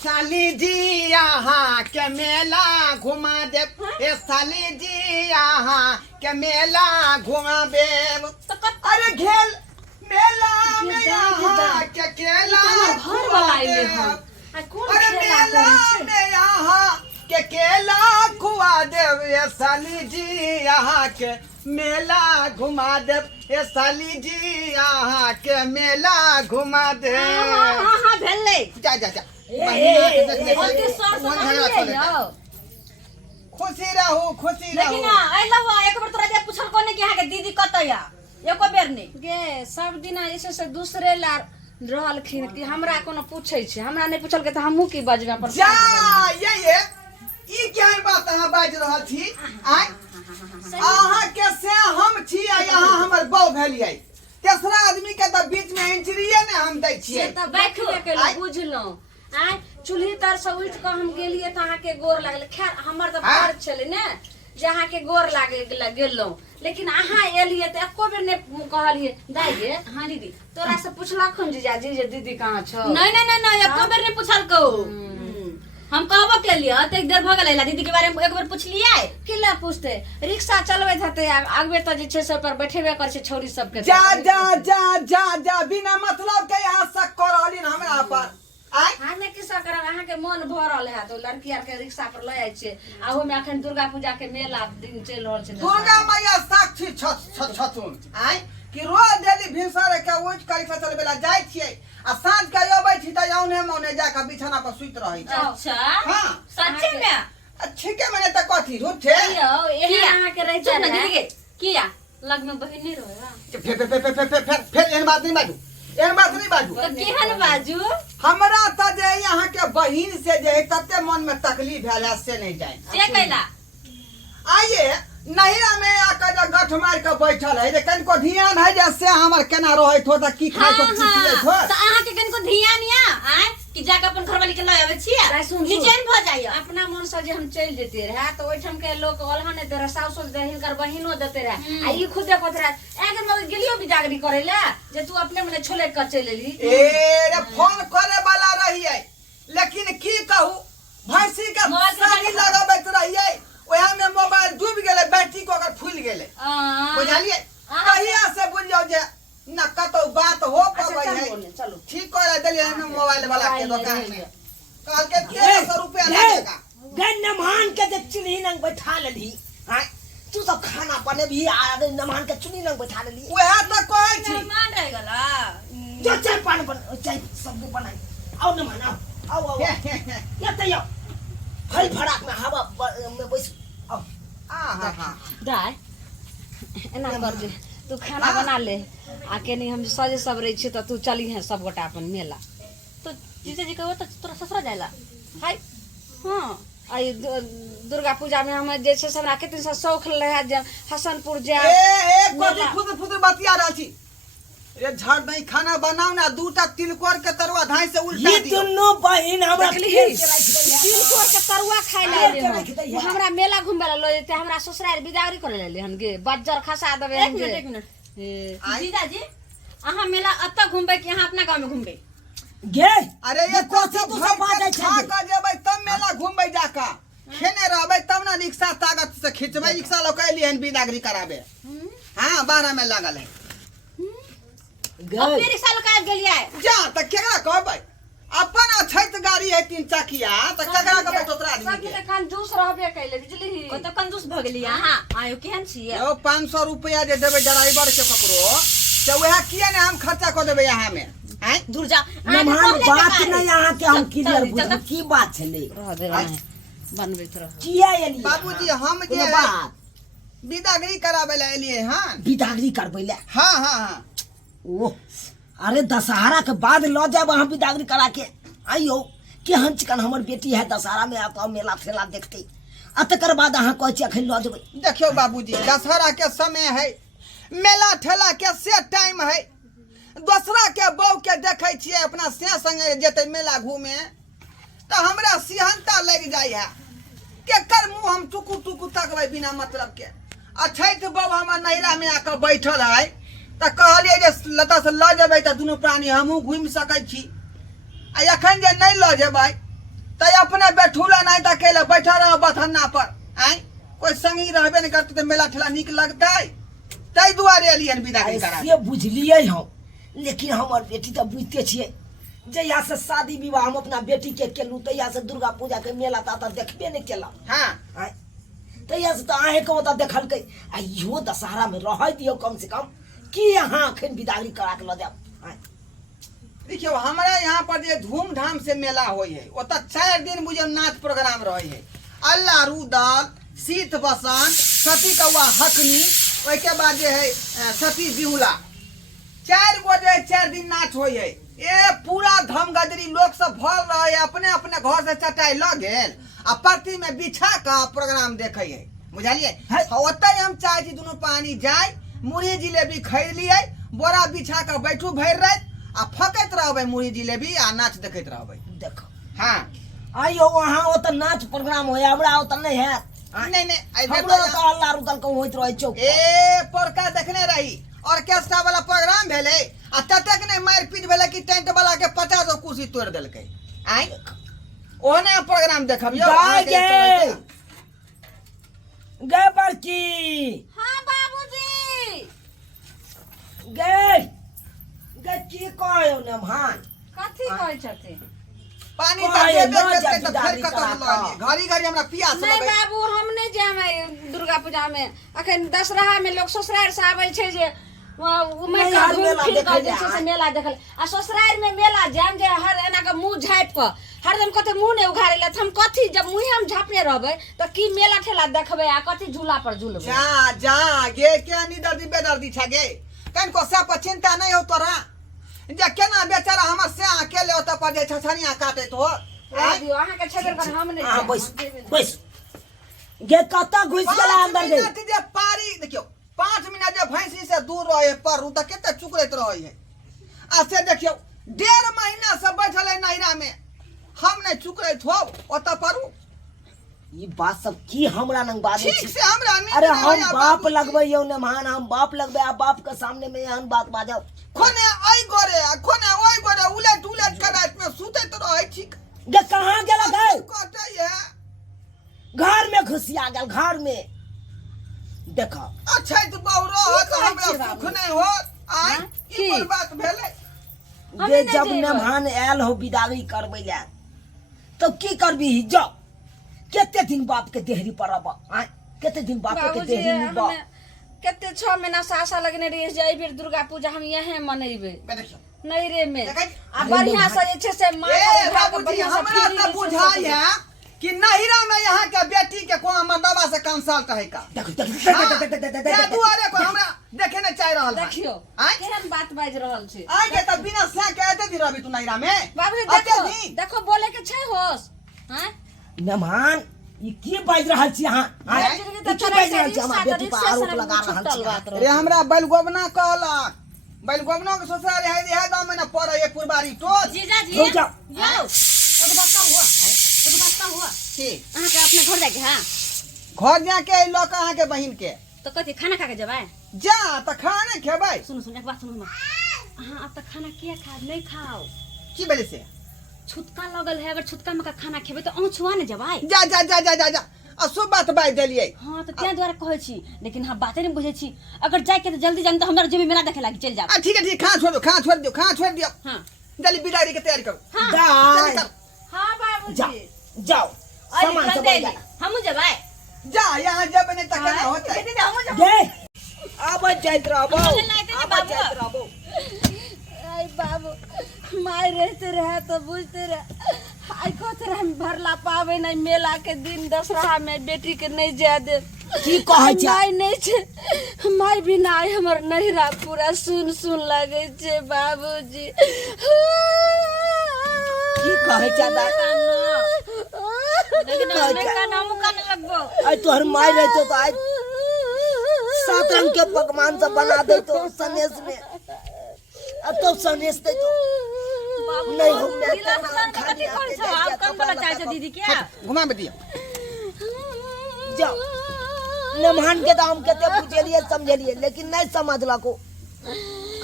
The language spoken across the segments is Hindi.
साली जी यहाँ के मेला घुमा दे। ए साली जी यहाँ के मेला घुमा दे। अरे घेल मेला में यहाँ के केला घुमा दे। अरे मेला में यहाँ के केला खुआ दे। ए साली जी यहाँ के मेला घुमा दे। ए साली जी यहाँ के मेला घुमा दे। हाँ भेले जा जा जा खुशी रहू खुशी रहू। लेकिन आइला हुआ एक बार तोरा जे पूछल कोने कि यहाँ के दीदी कतया एको बेर नहीं गे सब दिन ऐसे से दूसरे ला रहलखिन कि हमरा कोनो पूछे छे हमरा नहीं पूछल के त हमहू की बजबे पर जा ये ई क्या बात अहाँ बाज रहल छी। आय अहाँ के से हम छी आ यहाँ हमर बौ भेलियै तेसरा आदमी के त बीच में एंट्रीए ने हम दै छियै। त बैठबे के बुझलौ। आय चूल्ही तर से उठ के हम गेलिए त अहाँ के गोर लागल। खैर हमर त फर्ज छले ने जे अहाँ के गोर लागे गेलौ लेकिन अहाँ एलिए त एको बेर ने कहलिए दाई गे। हां दीदी तोरा से पूछलखन जीजा जी जे दीदी कहां छ। नहीं एको बेर ने पूछल को हम कहबो के लिए त एक देर भ गेलै दीदी के बारे में एक बार पूछलिए किला पूछते रिक्शा चलबे हते आगबे त जे छे से पर बैठेबे कर छे छौरी सब के। जा जा जा जा जा बिना मतलब के यहाँ शक कर रहलिन हमरा पर। आय हमे किसा करब अहाँ के मन भरल है तो लड़की आर के रिक्शा पर ले आइ छे आहो में अखन दुर्गा पूजा के मेला दिन चल रहल छे। दुर्गा मैया साक्षी छथुन। आय कि रोज डेली भिनसर के उठ कर फसल बेला जाय छियै आ साँझ के अबै छी त औने मौने जाके बिछाना पर सुइत रहै छै। अच्छा हां सच्चे में ठीके मने त कथी झूठे यो एहे अहाँ के रह चल दीदी के किया लग में बहिन नहीं रहे फिर एहन बात नहीं बाजू एहन बात नहीं बाजू। तो केहन बाजू हमरा त जे यहाँ के बहिन से जे है तते मन में तकलीफ भेल है से नहीं जाए से कैला आइए नहिरा में आकर जो गठ मार के बैठल है जे कनको ध्यान है जे से हमर केना रहत हो त की खाय तो की पिए हो तो अहाँ के कनको ध्यान या आय कि जाके अपन घरवाली के लय आवे छियै निचैन भ जाइए अपना मन से जे हम चल जेते रहे तो ओठम के लोग अलहन दे रहे सासुर दे हिनकर बहिनो देते रहे आ ई खुदे कहत रहे एगर मग गेलियो बिजागरी करे ले जे तू अपने मने छोले के चल एली। ए रे फोन करे वाला रहिए लेकिन की कहू भैंसी के सानी लगाबैत रहिए ओहा में मोबाइल डूब गेले बैटरी को अगर फूल गेले बुझलिए कहिया से बुझियो जे ना कतो बात हो पबै है। चलो ठीक कर देलिए हम मोबाइल वाला के दुकान में कहल के 1300 रुपया लगेगा गन नमान के जे चुनी नंग बैठा लेली। हां तू तो खाना बने भी आ गई नमान के चुनी नंग बैठा लेली ओहा त कहै छी मान रह गला जो चाय पानी बन चाय सब बनाई आओ नमान आओ या त यो फल फड़ाक में हवा में बैस आओ हां दाई एना कर दे तू खाना बना ले आ केनी हम सजे सब रही छी त तू चली है सब गोटा अपन मेला तो जीजा जी कहबो तो तोरा ससुरा जाइला हाय हां आई दुर्गा पूजा में हम जे छै हमरा केते से शौक रहे जे हसनपुर जाए ए कोदी खुद बतिया रहल छी रे झड़ नहीं खाना बनाओ ना दूटा तिलकोर के तरुआ धाई से उल्टा ये दियो। दोनों बहन हमरा तिलकोर के तरुआ खाइ ले हमरा मेला घुमबे ला ले जेते हमरा ससुराल बिदागरी करे ले हन गे बज्जर खसा देबे एक मिनट जीजा जी अहाँ मेला अत्ता घुमबे कि अहाँ अपना गांव में घुमबे गे अरे ये कोसी तू सब बात खा के जेबै तब मेला घुमबै जाका खेने रहबै तब ना रिक्शा ताकत से खिंचबै रिक्शा लोग एली हन बिदागरी कराबे। हां 12 में लागल है अब फिर रिक्शा लोग आबि गेलियै जा त केकरा कहबै अपन अछैत गाड़ी है 3 चकिया त केकरा कहबै तोरा आदमी सब के के कंजूस रहबे कैले बुझली को तो कंजूस भ गेलियै अहाँ आयो केहन छियै यो 500 रुपया जे देबै ड्राइवर के ककरो त वह किया ने हम खर्चा कर देबै यहां में हैं दूर जा नमान बात नहीं यहाँ के हम क्लियर बुझ की बात छले रह दे बनबैत रह किया एली बाबूजी हम जे बात बिदागरी कराबे ला एलिए हां बिदागरी करबै ले। हां हां हां ओ अरे दशहरा के बाद ल जाब वहां बिदागरी करा के आइयो केहन चिकन हमर बेटी है दशहरा में आता मेला ठेला देखते आ तकर बाद अहाँ कहै छी अखन ल जेबै। देखियो बाबूजी दशहरा के समय है मेला ठेला के से टाइम है दूसरा के बहू के देखै छियै अपना से संगे जेते मेला घूमे त हमरा सिहनता लग जाय है केकर मुंह हम टुकु टुकु तकबै बिना मतलब के। अछैत बहू हमर नैरा में आकर बैठल है त कहलिए जे लता से ल जेबै त दुनु प्राणी हमहु घूम सकै छी आ एखन जे नहीं ल जेबै तै अपने बैठूला नहीं तो अकेले बैठा रहो बथन्ना पर आई कोई संगी रहबे नहीं करते तो मेला ठेला निक लगता है तै दुआरे एलियन विदाई करा ऐसे बुझलिए हम लेकिन हमार बेटी तो बुझते छिए जहिया से शादी विवाह हम अपना बेटी के केलू तहिया से दुर्गा पूजा के मेला ता देखबे नहीं केला हां तहिया से तो आहे को तो देखल के आ इहो दशहरा में रह दियो कम से कम कि यहाँ अखन विदाई करा के ल जाब देखियो हमारे यहाँ पर जे धूमधाम से मेला होई है ओत 4 दिन मुझे नाच प्रोग्राम रही है अल्लाह रुदाल शीत बसंत सती कौआ हकनी ओइ के बाद जे है सती बिहुला 4 गो जे 4 दिन नाच होई है ए पूरा धमगदरी लोग सब भर रहे अपने अपने घर से चटाई ल गेल आ परती में बिछा का प्रोग्राम देखे है बुझलिए ओतै हम चाहे छी दोनों पानी जाए मुरही जिलेबी खरीद लिए बोरा बिछा के बैठू भर रात आ फकैत रहबै मुरही जिलेबी आ नाच देखैत रहबै देखो हां आइयो वहां ओ त नाच प्रोग्राम होय हमरा ओ त नहीं है नहीं हमरो तो अल्लाह रुदल को होइत रहे चौक ए पोरका देखने रही ऑर्केस्ट्रा वाला प्रोग्राम भेले आ ततक नहीं मार पीट भेले कि टेंट वाला के 50 कुर्सी तोड़ देलकै आई ओने प्रोग्राम देखबियो गे बड़की हाँ बाबूजी गे गे की कहयो ने भान कथी कहै छथिन पानी तक देबे त फिर कतौ लगे घड़ी घड़ी हमरा पियास नहीं लगे बाबू हम नहीं जामे दुर्गा पूजा में अखन दशहरा में लोग ससुराल से आबै छै जे नहीं, हर मेला देखल से जाए। मेला देखल आ ससुराल में मेला जाम जे हर एना के मुंह झाँप के हरदम कते मुंह नहीं उघारे ले हम कथी जब मुंह हम झाँपने रहबै त की मेला ठेला देखबै आ कथी झूला पर झूलबै जा जा गे के नी दर्दी बेदर्दी छ गे कन को सब चिंता नहीं हो तोरा जे केना बेचारा हमर से अकेले ओत पर जे छछनिया काटे तो दियो अहाँ के छेदर कर हम नहीं हां बस बस गे कता घुस गेला अंदर गे जे पारी देखियो 5 मिनट जे भैंसी से दूर रहे पर त केते चुकरैत रहे है आ से देखियो 1.5 महीना से बैठल है नैरा में हम नहीं चुकरैत हो ओत पर ये बात सब की हमरा नंग बात ठीक से हमरा नहीं अरे हम बाप लगबै यो ने मान हम बाप लगबै आ बाप के सामने में एहन बात बाजब खोने आई गोरे खोने ओई गोरे उलट उलट के रात में सुतैत रहे ठीक गे कहां गेला गए कटे है घर में घुसिया गेल घर में देखो अच्छा तो बहुरो हो तो हमरा सुख नहीं हो आई की कोन बात भेलै गे जब मेहमान आयल हो विदाई करबै ले तो की करबी जो केते दिन बाप के देहरी पर अब आ केते दिन बाप के देहरी में बा केते 6 महीना से आशा लगने रही जे फिर दुर्गा पूजा हम यहीं मनेबे देखियो नहीं रे में देखै आ बढ़िया से जे छै से मां ए बाबूजी हमरा त बुझाई है कि नहिरा में यहाँ के बेटी के कोन मर्दवा से कंसल्ट है का या दुआरे को हमरा देखे न चाह रहल देखियो आई केहन बात बाज रहल छै आई के त बिना से के एते दिन रहबी तू नहिरा में बाबूजी देखो देखो बोले के छै होश हैं मेहमान ये की बाज रहल छी अहाँ हैं? की बाज रहल छी हमरा बेटी पर आरोप लगा रहल छी रे हमरा बैलगोबना कहलक बैलगोबना के ससुराल है इहे गांव में न पड़े है पुरबारी टोल जीजा जी हो जाओ जाओ एगो बात का हुआ एगो बात का हुआ की अहाँ के अपने घर जाके हां घर जाके लोक अहाँ के बहिन के तो कथी खाना खा के जबाय जा त खाने खेबै सुनो सुनो एक बात सुनो ना अहाँ अब तक खाना किया खा नहीं खाओ की बेले से छुटका लगल है अगर छुटका में का खाना खेबे तो छुआ ने जबाय जा जा जा जा जा जा असो बात बाज देलिए हां तो त्या द्वारा कहै छी लेकिन हम बाते नहीं बुझै छी अगर जाय के तो जल्दी जान तो हमरा जेबी मेला देखे लागी चल जाओ ठीक है खा छोड़ दियो हां जल्दी बिदाई के तैयारी करो हां जल्दी कर हां बाबूजी जाओ सामान सब ले हम जबाय जा यहाँ जब नहीं तक ना होता है गे अब जाइत रहबो हमने लाइते नहीं अब बाबू। जाइत रहबो आई बाबू माय रहते रहे तो बुझते रहे आई कहते रहे हम भरला पावे नहीं मेला के दिन दशहरा में बेटी के नहीं जाय दे की कहै छै माय नहीं छे माय बिना आई हमर नहिरा पूरा सुन सुन लगे छे बाबूजी की कहै छै लेकिन हमें का नाम का न लगबो आई तोहर माय रहतो तो आज 7 रंग के पकवान सब बना दे तो सनेश में अब तो सनेश दे तो बाबू नहीं हो मैं दिला पसंद का कथी कोन छ आप कम वाला चाहे छ दीदी क्या घुमा में दियो जाओ मेहमान के दाम केते बुझलिए समझलिए लेकिन नहीं समझ लको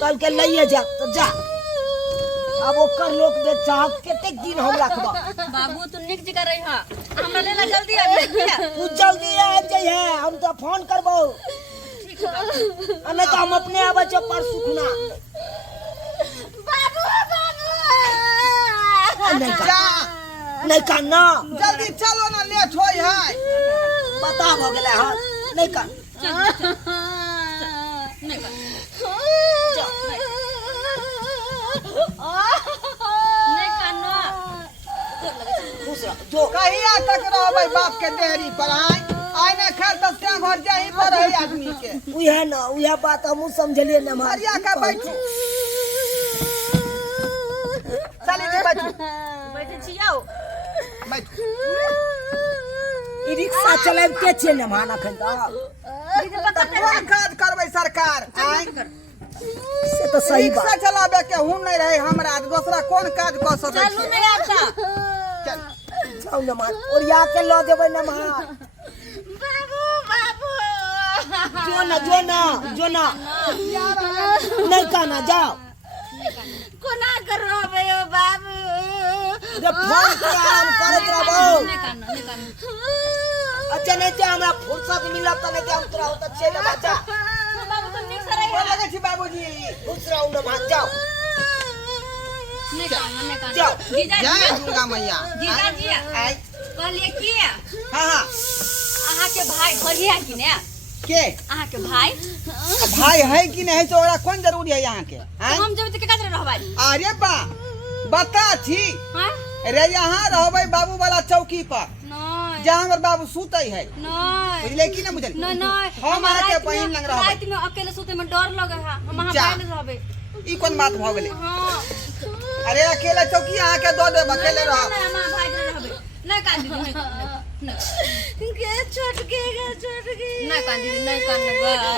कल के लइए जा तो जा अब ओकर लोक बेचा कतेक दिन हम रखबा। बाबू तू निक जगह रही हा हमरा लेला जल्दी आ जा। तू जल्दी आ जाइए, हम तो फोन करबो। ठीक है बाबू। नहीं तो हम अपने आवे छो परसू खुना। बाबू बाबू नहीं जा का नहीं का ना, जल्दी चलो ना, लेट होई है। बता हो गेले हां नहीं का। नहीं कर नहीं करना। खुश रह जो। कहिया तक रहबै बाप के देहरी पर आय आय ना खैर दस का घर जाही पर है आदमी के। उहे ना उहे बात हम समझलिए ना। हरिया का बैठू, चली जी बैठू बैठे छियौ बैठू। ई रिक्शा चलाबते छिए ना माना खन कोन काज करबै सरकार आय? से तो सही रिक्शा बात। चलाबे के हुन नहीं रहे हमरा, दूसरा कोन काज कर सकै चलू छी? नहीं आता। चल जाओ ना मान और या के लो देबै ना मान। बाबू बाबू जो ना जो ना जो ना नहीं कहना जाओ। कोना करबे ओ बाबू। जब फोन पे हम करत रहबो। नहीं करना। अच्छा नहीं ते हमरा फुर्सत मिलत त नहीं ते हम तोरा होत चले बच्चा। बाबू तुम निक से रही बोल लगे छी बाबूजी। खुश रहू ना मान जाओ। नहीं करना नहीं करना। जाओ। जीजा जय दुर्गा मैया। जीजा जी आय कहलिए की हां हां अहाँ के भाई भरिया कि ने के अहाँ के भाई भाई है कि नहीं है तो ओकरा कोन जरूरी है यहाँ के? आय? हम जब तक काज रहबै। अरे बा बता छी हां रे यहाँ रहबै बाबू वाला चौकी पर नहीं जहाँ हमर बाबू सुतै है, नहीं बुझले कि ना बुझले? नहीं नहीं हम अहाँ के बहिन लंग रहबै। रात में अकेले सोते में डर लगे है, हम वहां जा। बैठ रहबै। ई कोन बात भ गेलै? हां अरे अकेले चौकी अहाँ के दो देब, अकेले रह। नहीं हम भाई रहबै। नहीं कान दीदी नहीं के छोट के नहीं कान दीदी नहीं कान गए।